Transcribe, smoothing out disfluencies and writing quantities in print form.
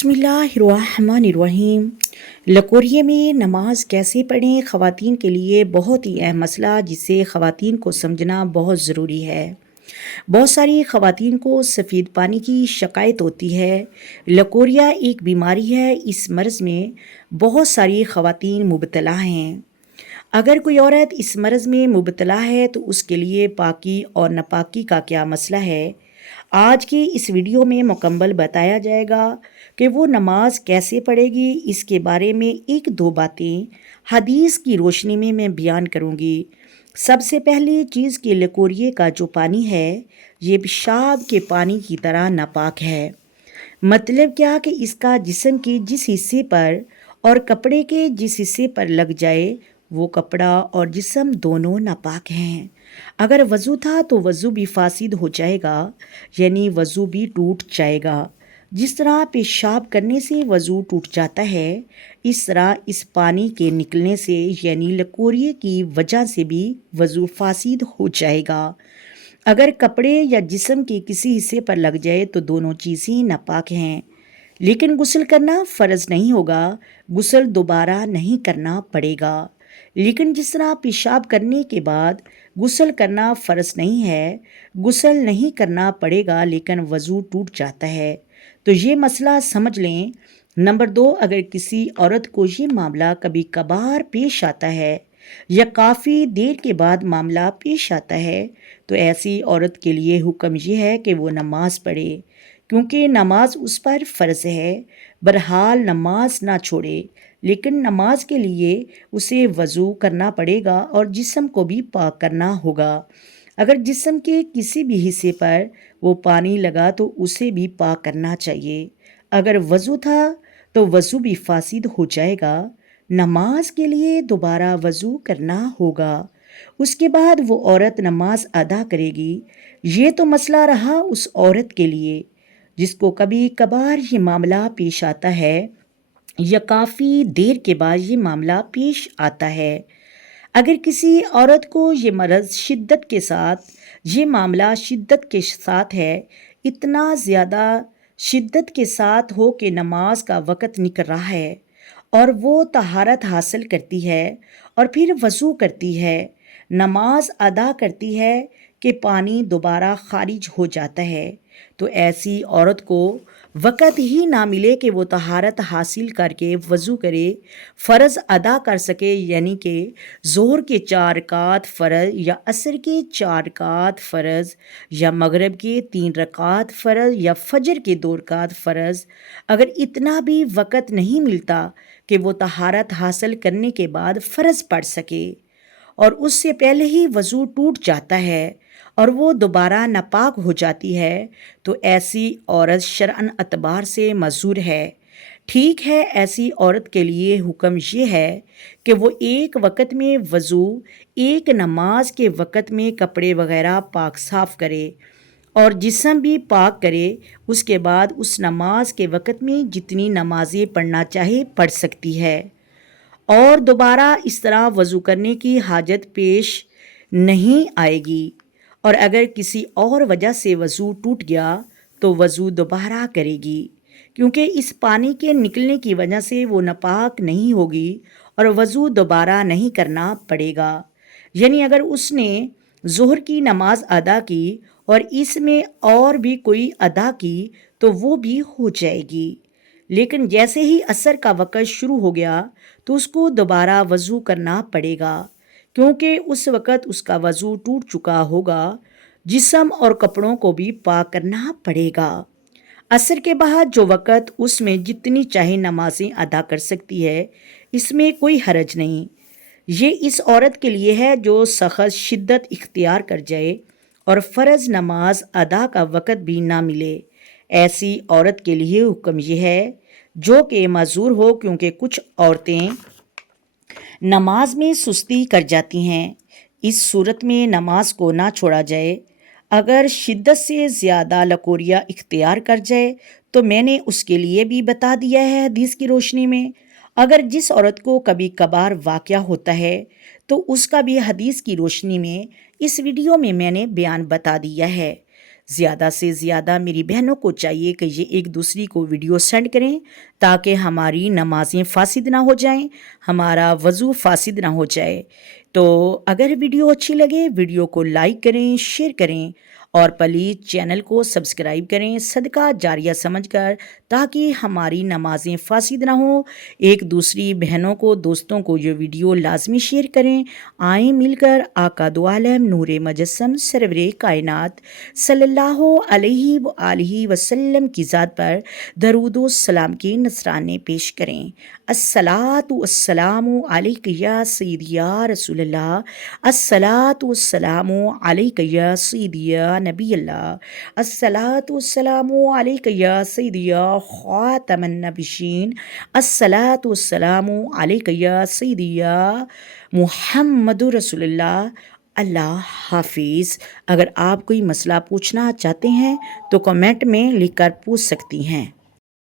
बिस्मिल्लाहिर्रहमानिर्रहीम। लकोरिये में नमाज कैसे पढ़ें ख़वातीन के लिए बहुत ही अहम मसला, जिसे ख़वातीन को समझना बहुत ज़रूरी है। बहुत सारी ख़वातीन को सफ़ेद पानी की शिकायत होती है। लकोरिया एक बीमारी है, इस मर्ज़ में बहुत सारी ख़वातीन मुबतला हैं। अगर कोई औरत इस मर्ज़ में मुबतला है तो उसके लिए पाकी और नापाकी का क्या मसला है, आज की इस वीडियो में मुकम्मल बताया जाएगा कि वो नमाज कैसे पढ़ेगी। इसके बारे में एक दो बातें हदीस की रोशनी में मैं बयान करूँगी। सबसे पहली चीज़ कि लकोरिये का जो पानी है ये पेशाब के पानी की तरह नापाक है। मतलब क्या कि इसका जिस्म के जिस हिस्से पर और कपड़े के जिस हिस्से पर लग जाए वो कपड़ा और जिस्म दोनों नापाक हैं। अगर वज़ू था तो वज़ू भी फासिद हो जाएगा, यानी वज़ू भी टूट जाएगा। जिस तरह पेशाब करने से वज़ू टूट जाता है, इस तरह इस पानी के निकलने से यानी लकोरिये की वजह से भी वज़ू फासिद हो जाएगा। अगर कपड़े या जिस्म के किसी हिस्से पर लग जाए तो दोनों चीज़ें नापाक हैं, लेकिन गुस्ल करना फ़र्ज़ नहीं होगा, गुस्ल दोबारा नहीं करना पड़ेगा। लेकिन जिस तरह पेशाब करने के बाद गुस्ल करना फ़र्ज़ नहीं है, गुस्ल नहीं करना पड़ेगा लेकिन वज़ू टूट जाता है, तो ये मसला समझ लें। नंबर 2, अगर किसी औरत को ये मामला कभी कभार पेश आता है या काफ़ी देर के बाद मामला पेश आता है, तो ऐसी औरत के लिए हुक्म यह है कि वो नमाज पढ़े, क्योंकि नमाज उस पर फ़र्ज़ है। बहरहाल नमाज ना छोड़े, लेकिन नमाज के लिए उसे वज़ू करना पड़ेगा और जिस्म को भी पाक करना होगा। अगर जिस्म के किसी भी हिस्से पर वो पानी लगा तो उसे भी पाक करना चाहिए। अगर वज़ू था तो वज़ू भी फासिद हो जाएगा, नमाज के लिए दोबारा वज़ू करना होगा। उसके बाद वो औरत नमाज अदा करेगी। ये तो मसला रहा उस औरत के लिए जिसको कभी कभार ये मामला पेश आता है या काफ़ी देर के बाद ये मामला पेश आता है। अगर किसी औरत को ये मरज़ शिद्दत के साथ, ये मामला शिद्दत के साथ है, इतना ज़्यादा शिद्दत के साथ हो कि नमाज का वक़्त निकल रहा है और वो तहारत हासिल करती है और फिर वज़ू करती है, नमाज अदा करती है कि पानी दोबारा खारिज हो जाता है, तो ऐसी औरत को वक़्त ही ना मिले कि वो तहारत हासिल करके वज़ू करे, फ़र्ज़ अदा कर सके, यानी कि ज़ोहर के 4 रकात फ़र्ज़ या असर के 4 रकात फ़र्ज़ या मगरिब के 3 रकात फ़र्ज़ या फ़जर के 2 रकात फ़र्ज़। अगर इतना भी वक़्त नहीं मिलता कि वो तहारत हासिल करने के बाद फ़र्ज़ पढ़ सके और उससे पहले ही वज़ू टूट जाता है और वो दोबारा नापाक हो जाती है, तो ऐसी औरत शरअन अतबार से मज़ूर है। ठीक है, ऐसी औरत के लिए हुक्म ये है कि वो एक वक़्त में वज़ू, एक नमाज के वक़्त में कपड़े वग़ैरह पाक साफ़ करे और जिस्म भी पाक करे। उसके बाद उस नमाज के वक़्त में जितनी नमाज़ें पढ़ना चाहे पढ़ सकती है और दोबारा इस तरह वज़ू करने की हाजत पेश नहीं आएगी। और अगर किसी और वजह से वज़ू टूट गया तो वज़ू दोबारा करेगी, क्योंकि इस पानी के निकलने की वजह से वो नापाक नहीं होगी और वज़ू दोबारा नहीं करना पड़ेगा। यानी अगर उसने ज़ोहर की नमाज अदा की और इसमें और भी कोई अदा की तो वो भी हो जाएगी, लेकिन जैसे ही असर का वक़्त शुरू हो गया तो उसको दोबारा वज़ू करना पड़ेगा, क्योंकि उस वक़्त उसका वज़ू टूट चुका होगा। जिस्म और कपड़ों को भी पाक करना पड़ेगा। असर के बाद जो वक़्त उसमें जितनी चाहे नमाज़ें अदा कर सकती है, इसमें कोई हरज नहीं। ये इस औरत के लिए है जो सख्त शिद्दत इख्तियार कर जाए और फ़र्ज़ नमाज अदा का वक़्त भी ना मिले। ऐसी औरत के लिए हुक्म यह है जो कि मज़ूर हो, क्योंकि कुछ औरतें नमाज में सुस्ती कर जाती हैं। इस सूरत में नमाज को ना छोड़ा जाए। अगर शिद्दत से ज़्यादा लकोरिया इख्तियार कर जाए तो मैंने उसके लिए भी बता दिया है हदीस की रोशनी में। अगर जिस औरत को कभी कभार वाक़या होता है तो उसका भी हदीस की रोशनी में इस वीडियो में मैंने बयान बता दिया है। زیادہ سے زیادہ میری بہنوں کو چاہیے کہ یہ ایک دوسری کو ویڈیو سینڈ کریں تاکہ ہماری نمازیں فاسد نہ ہو جائیں، ہمارا وضو فاسد نہ ہو جائے۔ تو اگر ویڈیو اچھی لگے ویڈیو کو لائک کریں، شیئر کریں اور پلیز چینل کو سبسکرائب کریں صدقہ جاریہ سمجھ کر، تاکہ ہماری نمازیں فاسد نہ ہوں۔ ایک دوسری بہنوں کو، دوستوں کو یہ ویڈیو لازمی شیئر کریں۔ آئیں مل کر آقا دو عالم نور مجسم سرور کائنات صلی اللہ علیہ وآلہ وسلم کی ذات پر درود و سلام کے نذرانے پیش کریں۔ الصلاۃ والسلام علیک یا سیدی یا رسول اللہ، الصلاۃ والسلام علیک یا سیدی یا نبی اللہ، الصلاۃ والسلام علیک یا سیدی یا خاتم النبیین، الصلاۃ والسلام علیک یا سیدی یا محمد رسول اللہ۔ اللہ حافظ۔ اگر آپ کوئی مسئلہ پوچھنا چاہتے ہیں تو کمنٹ میں لکھ کر پوچھ سکتی ہیں۔